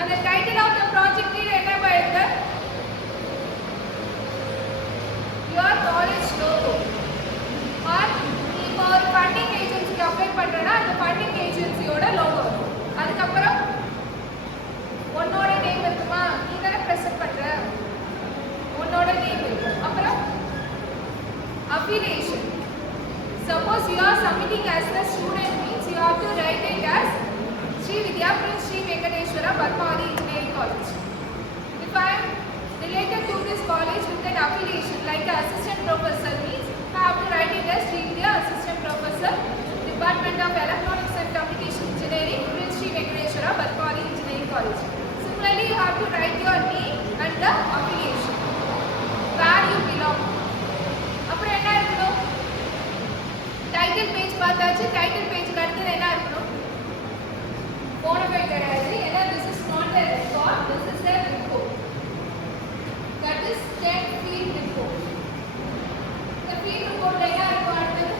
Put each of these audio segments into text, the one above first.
And the title of the project is என்ன பாருங்க, your college logo. or இப்போ ஒரு ஃபண்டிங் ஏஜென்சிக்கு அப்ளை பண்றேன்னா அந்த ஃபண்டிங் ஏஜென்சியோட லோகோ வரும். அதுக்கப்புறம் உன்னோட நேம் இருக்குமா, நீ தானே ப்ரெசென்ட் பண்ற, உன்னோட நேம் இருக்கும். அப்புறம் affiliation. Suppose you are submitting as a student means you have to write it as Sri Vidya Prince Sri Venkateswara Padmavati Engineering College. If I am related to this college with an affiliation like an assistant professor means I have to write it as Sri Vidya Assistant Professor, Department of Electronics and Communication Engineering, Prince Sri Venkateswara Padmavati Engineering College. Similarly, you have to write your name and the affiliation, where you belong. அப்புறம் என்ன இருக்கணும், title page பார்த்தாச்சு. டைட்டில் பேஜுக்கு அடுத்தது என்ன இருக்கணும், போனஃபைட் கிடையாது. ஏன்னா this is not a record, this is a report. That is 10 field report. The field report என்ன இருக்கும், அடுத்தது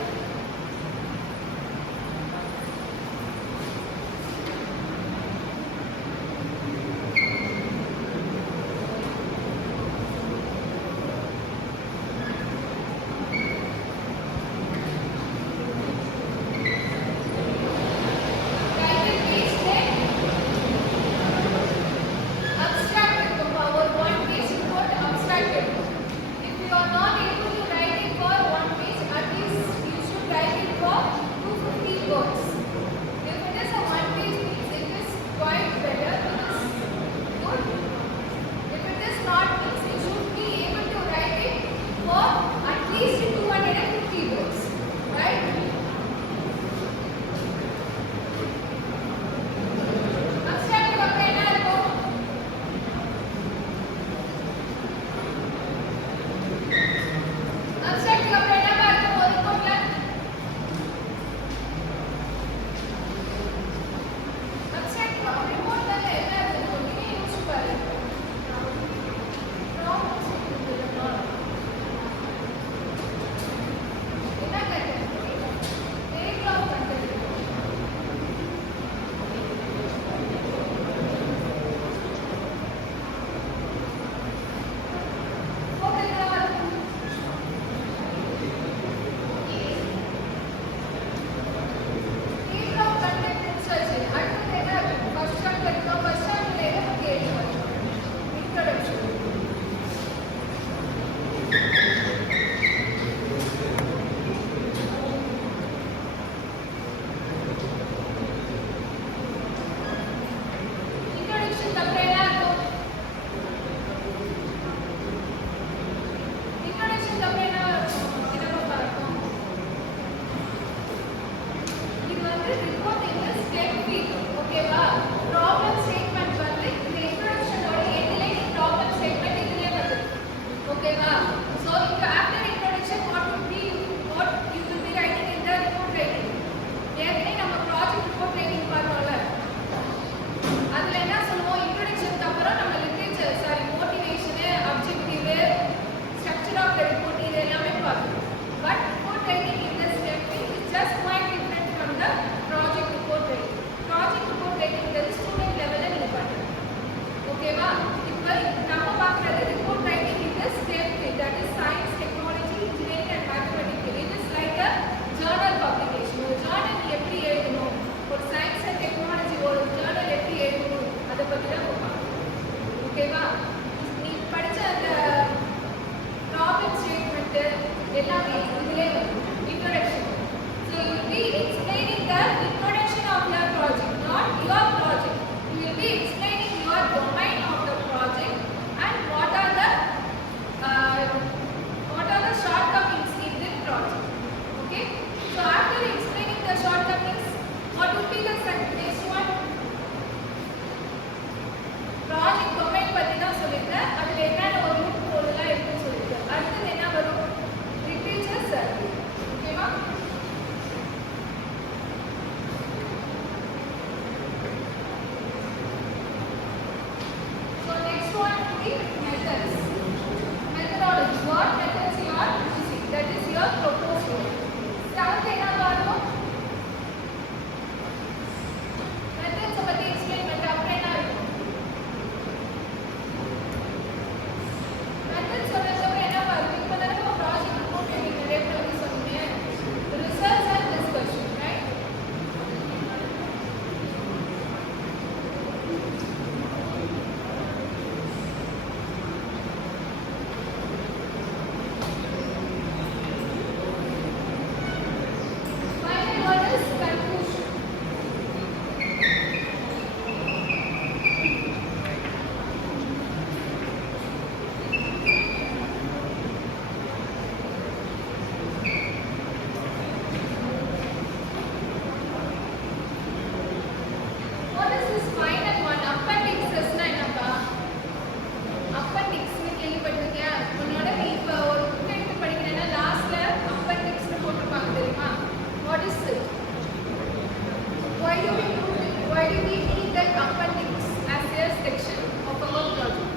why do we need that appendix as a section of our project?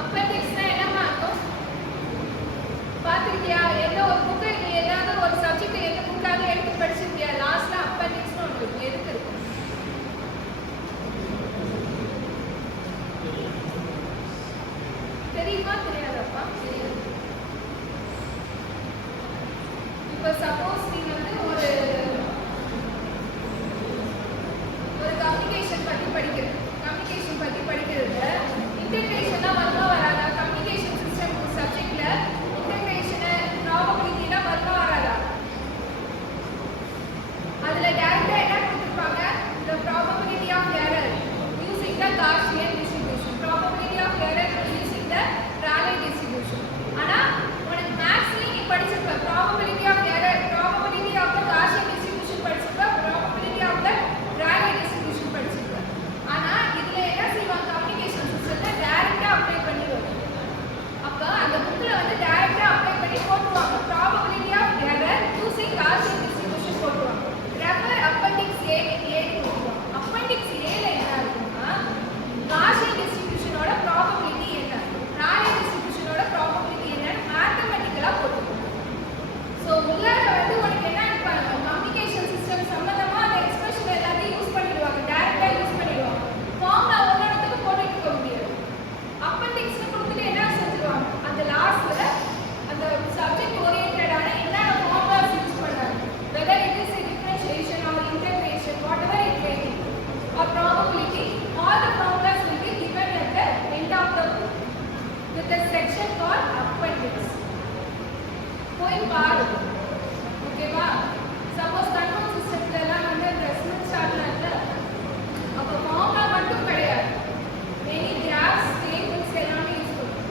அப்பெண்டிக்ஸ்னா என்னமா இருக்கும் பாத்திருக்கியா? எந்த ஒரு புக்கு நீ ஏதாவது ஒரு சப்ஜெக்ட் எந்த புக்காவது எடுத்து படிச்சிருக்கியா? லாஸ்ட்ல அப்பெண்டிக்ஸ்னு ஒன்று எதுக்கு இருக்கும்? தெரியுமா தெரியாதப்பா? தெரியாது. இப்போ சப்போஸ் நீ வந்து ஒரு கம்யூனிகேஷன் பத்தி படிக்கிறது இன்டெகிரேஷனா வருமா வராதா? கம்யூனிகேஷன் சிஸ்டம் சப்ஜெக்ட்ல இன்டெகிரேஷன் ப்ராபபிலிட்டினா வருமா வராதா? அதுல டைரக்டா என்ன கொடுத்திருப்பாங்க? the probability of error using the Gaussian distribution, probability of error using the Rayleigh distribution. ஆனா உனக்கு மேத்ஸ்ல நீ படிச்சிருப்ப probability of error, probability of the Gaussian distribution படிச்சிருப்ப, probability of the Rayleigh distribution படிச்சிருப்ப. ஆனா இதுல என்ன செய்வாங்க? கம்யூனிகேஷன் சிஸ்டத்தை டைரக்டா அப்ளை பண்ணிடுவாங்க. அப்ப அந்த புக்ல வந்து டைரக்டா அப்ளை பண்ணி போட்டுவாங்க. probability of error using Gaussian distribution போட்டுவாங்க. ரெஃபர் appendix A போட்டுவாங்க. appendix A ல என்ன இருக்குன்னா Gaussian distributionோட probability என்ன, Rayleigh distributionோட probability என்னன்னு மேத்தமேட்டிக்கலா போட்டுவாங்க. சோ உள்ளார வந்து உனக்கு என்ன இருப்பாங்க? கம்யூனிகேஷன் சிஸ்டம் சம்பந்தமா அந்த எக்ஸ்பிரஷன் எல்லாத்தையும் யூஸ் பண்ணிடுவாங்க. டைரக்டா யூஸ் பண்ணிடுவாங்க. ஃபார்முலா ஒவ்வொன்றுத்துக்கு போட்டுட்டு இருக்க முடியாது. அப்பெண்டிக்ஸ் கொடுத்துட்டு என்ன செஞ்சிருவாங்க? அந்த லாஸ்ட்ல அந்த சப்ஜெக்ட் ஓரியன்டடான என்னென்ன ஃபார்முலாஸ் யூஸ் பண்றாங்க, whether it is a differentiation or integration, whatever it may be, or probability, all the formulas will be given at the end of the book with a section called appendix. போய் பாரு. ஓகேவா? Suppose control சிஸ்டம்ல எல்லாம் வந்து அந்த ஸ்மித் சார்ட்ல இல்ல, அப்ப ஃபார்முலா மட்டும் கிடையாது, மெனி கிராஃப்ஸ், டேபிள்ஸ் எல்லாமே யூஸ் பண்ணுவோம்.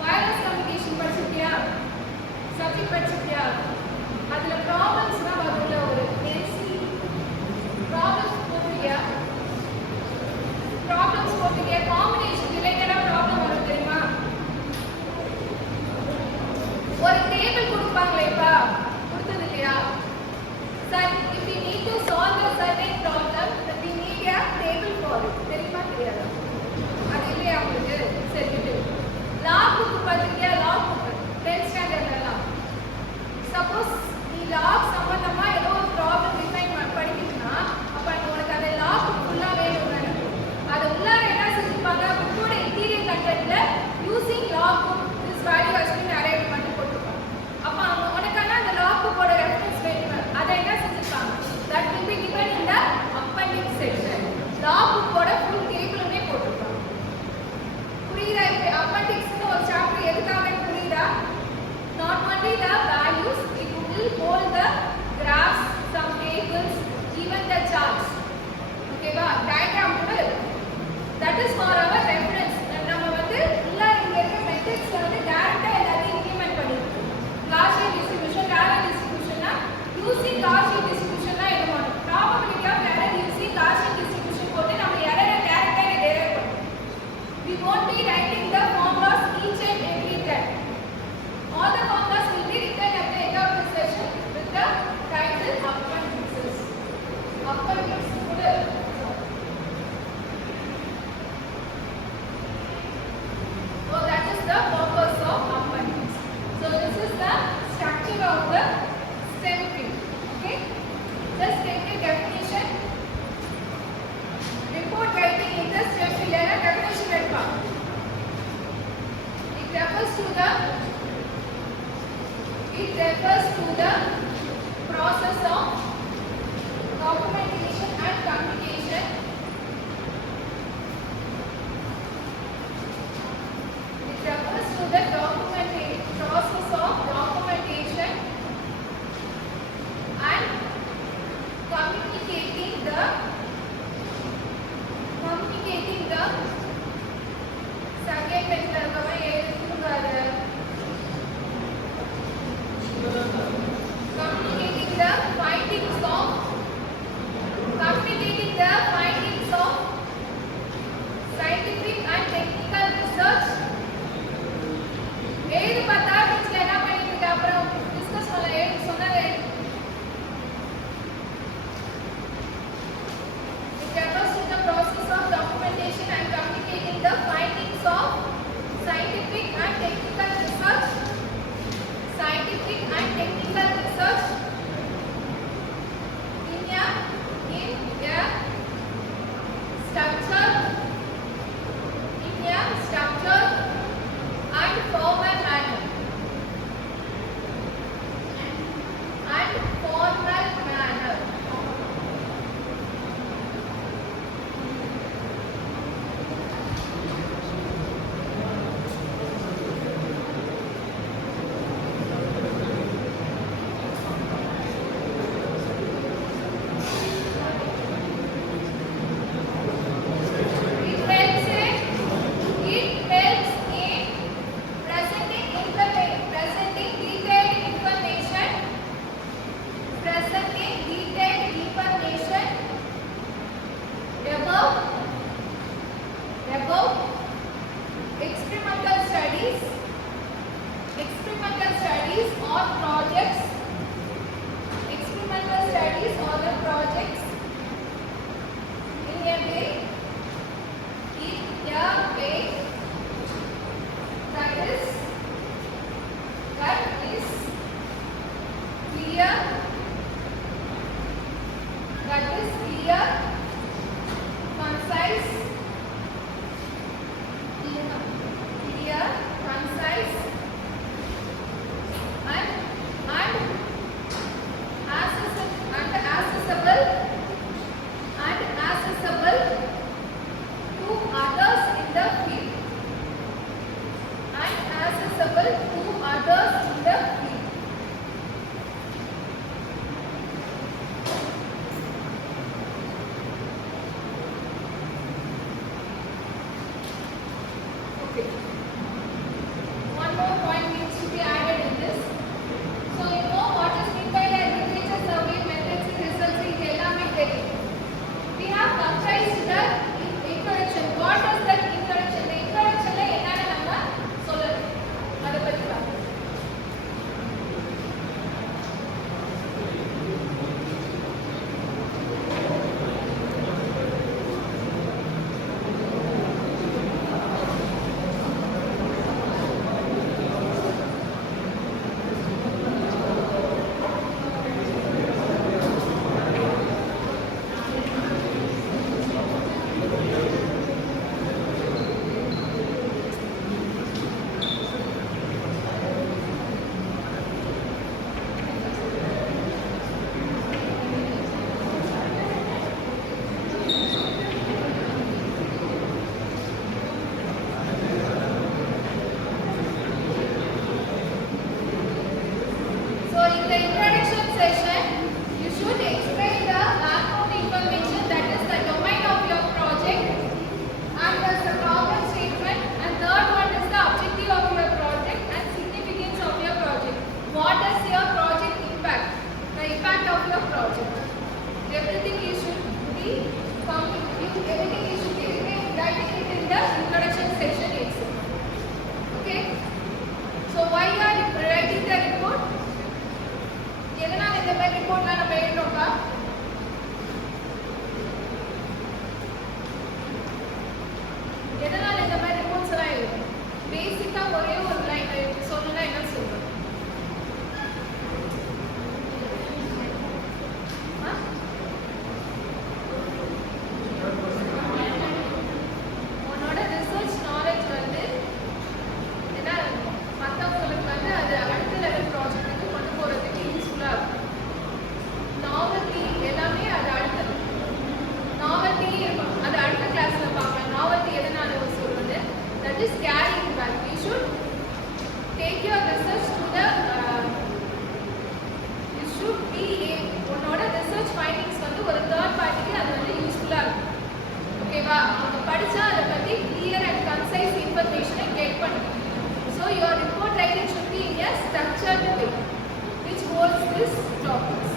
வயர்லெஸ் கம்யூனிகேஷன் படிச்சிருக்கியா? சப்ஜெக்ட் படிச்சிருக்கியா? அதுல ப்ராப்ளம்ஸ் தான் வரும்ல, ஒரு என்சி ப்ராப்ளம்ஸ் போட்டிருக்கியா? காம்பினேஷன் ரிலேட்டடா ப்ராப்ளம் வரும் தெரியுமா? ஒரு டேபிள் கொடுப்பாங்களேப்பா, கொடுத்தது இல்லையா? Sir if we need to solve a certain problem we need a table for it. தெரியுமா தெரியாதா? அது இல்லையா உங்களுக்கு? சரி விட்டு. லாக் புக் பார்த்திருக்கியா? லாக் புக் 10th ஸ்டாண்டர்ட்ல எல்லாம். சப்போஸ் நீ லாக் சம்பந்தமா ஏதோ ஒரு ப்ராப்ளம் டிஃபைன் படிக்கணும்னா அப்ப உனக்கு அந்த லாக் புக் ஃபுல்லா வேணும் தானே? அது உள்ளார என்ன செஞ்சிருப்பாங்க? புக்கோட இன்டீரியர் கண்டென்ட்ல using log book this value has been arrived பண்ணி போட்டுருப்பாங்க. அப்ப உனக்கான அந்த லாக் புக்கோட ரெஃபரன்ஸ் வேணும், அதை என்ன செஞ்சிருப்பாங்க? that will be given in the appendix section. Log புக்கோட ஃபுல் டேபிளுமே போட்டுருப்பாங்க. புரியுதா? இப்போ appendix ஒரு சாப்டர் எதுக்காக புரியுதா? not only the values, it will hold the graphs, some tables, even the charts. ஓகேவா? டயகிராம் கூட that is for our reference. நம்ம வந்து உள்ள இங்க இருக்க மெத்தட்ஸ்ல வந்து டைரக்டா எல்லாத்தையும் இம்ப்ளிமென்ட் பண்ணிருக்கோம். Gaussian distribution, Rayleigh distributionனா using Gaussian distributionனா என்ன பண்ணும்? probability of error using Gaussian distribution போட்டு நம்ம எரரை டைரக்டா டெரைவ் பண்ணுவோம். we won't be writing the formulas each and every time. all the formulas will be written at the end of the session with the title appendixes. appendix கூட that is the purpose of appendix. So this is the structure of the STEM field. Okay, just take a definition. Report writing in the STEM field and a definition edpa. It refers to the process of documentation and communication. Refers to the process of documentation and communicating the second method communicating the findings of scientific and technical research. எழுது பார்த்தா டீச்சர் என்ன பண்ணிட்டு இருக்க, அப்புறம் டிஸ்கஸ் பண்ணல, எழுதி clear, that is clear, concise, clear, concise, and accessible to others in the field, and accessible to others in the field. Okay. One more point needs to be added in this. So you know what is meant by the literature survey methods and results in எல்லாமே தெரியும். We have comprised the introduction. What is that introduction? The introduction ல என்னன்னு நம்ம சொல்லணும். அத பத்தி பார்ப்போம். So in the introduction session, you should explain the background information, that is the domain of your project, and the problem statement, and third one is the objective of your project and significance of your project. What is your project impact? The impact of your project. Everything you should be writing it in the introduction session itself. Okay? So why you are writing the report? எதனால இந்த மாதிரி ரிப்போர்ட்லாம் நம்ம எழுதுறோம்ப்பா? எதனால இந்த மாதிரி ரிப்போர்ட்ஸ் எல்லாம் எழுதுறோம்? பேசிக்கா ஒரே ஒரு லைன் சொல்லணும்னா என்ன சொல்றோம்? உன்னோட ரிசர்ச் நாலேஜ் வந்து என்ன மற்றவங்களுக்கு வந்து அது அடுத்த லெவல் ப்ராஜெக்ட்டுக்கு கொண்டு போகிறதுக்கு யூஸ்ஃபுல்லாக இருக்கும். நாவல்டி எல்லாமே அது அடுத்தது. நாவல்ட்டியே இருக்கும். அது அடுத்த கிளாஸில் பார்க்கலாம். நாவல்ட்டி எதனால சொல்வது? That is carrying back. You should take your research to the you should be உன்னோட ரிசர்ச் ஃபைண்டிங்ஸ் வந்து ஒரு தேர்ட் பார்ட்டிக்கு அது வந்து யூஸ்ஃபுல்லாக இருக்கும். ஓகேவா? அவங்க படித்தா அதை பற்றி கிளியர் அண்ட் கன்சைஸ் இன்ஃபர்மேஷனை கெட் பண்ணுங்க. So your report writing should be in a structured way which holds these topics.